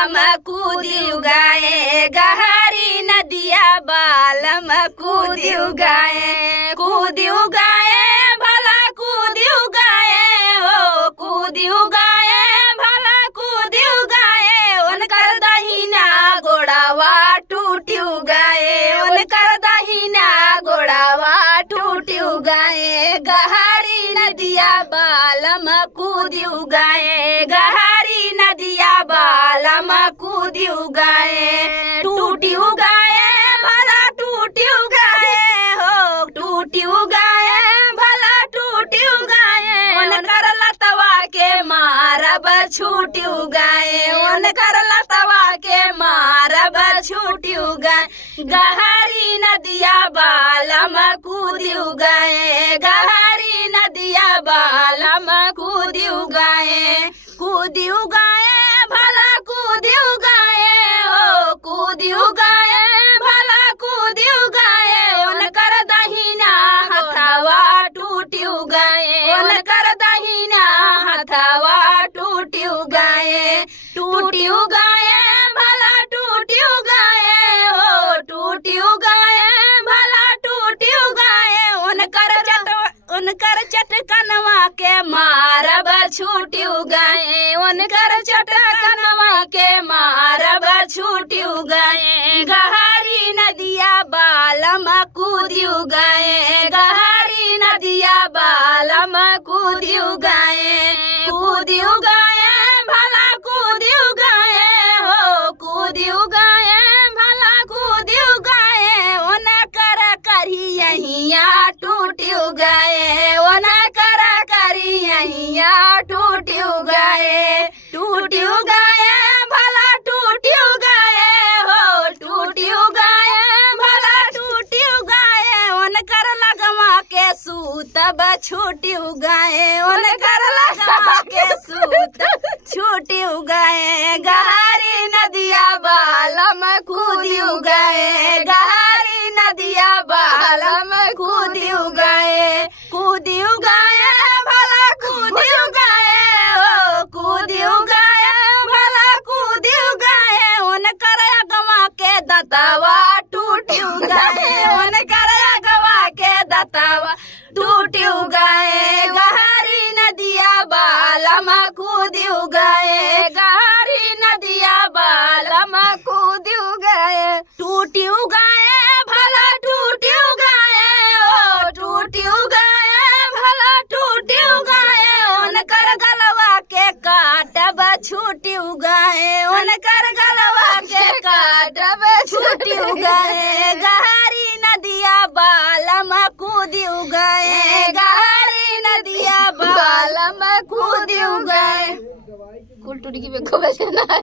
बालम कूदी गाए गहरी नदिया बालम कूदी गाए भला कूदी गाए हो कूदी गाए भला कूदी गाए उनकर दहिना गोड़ावा टूटी गाए उनकर दहिना गोड़ावा टूटी गाए गहरी नदिया बालम कूदी गाए गहरी नदिया बालम कूदी गाए टूटी गाए भला टूटी गाए हो टूटी गाए भला टूटी गाए उनकर लतवा के मारब छूटी गाए उनकर लतवा के मारब छूटी गाए गहरी नदिया बालम कूदी गाए गहरी नदिया बालम कूदी गाए भला कूदी गाए हो कूदी गाए भला कूदी गाए उनकर दहिना हथवा टूटी गाए उनकर दहिना हथवा टूटी गाए भला टूटी गाए हो टूटी गाए भला टूटी गाए उनकर चटकनवा के मारब छूटी गाए उनकर चटकनवा के मारब छूटी गाए गहरी नदिया बालम कूदी गाए गहरी नदिया बालम कूदी गाए भला कूदी गाए हो कूदी गाए भला कूदी गाए उनकर करियहिया टूटी गाए उनकर करियहिया टूटी गाए भला टूटी गाए हो टूटी गाए भला टूटी गाए उनकर लगवा के सूतब छूटी गाए उनकर लगवा के सूत छूटी गाए गहरी नदिया बालम कूदी गाए गहरी नदिया बालम कूदी गाए भला कूदी गाए हो कूदी गाए भला कूदी गाए उनकर अगवा के दतवा टूटी गाए उनकर अगवा के दतवा टूटी गाए गहरी नदिया बालम कूदी गाए गहरी नदिया बालम कूदी गाए टूटी गाए भला टूटी गाए हो टूटी गाए भला टूटी गाए उनकर गलवा के काटब छूटी गाए उनकर गलवा के काटब छूटी गाए गहरी नदिया बालम कूदी गाए गहरी नदिया बालम कूदी गाए कुल टूटी की बेको बचना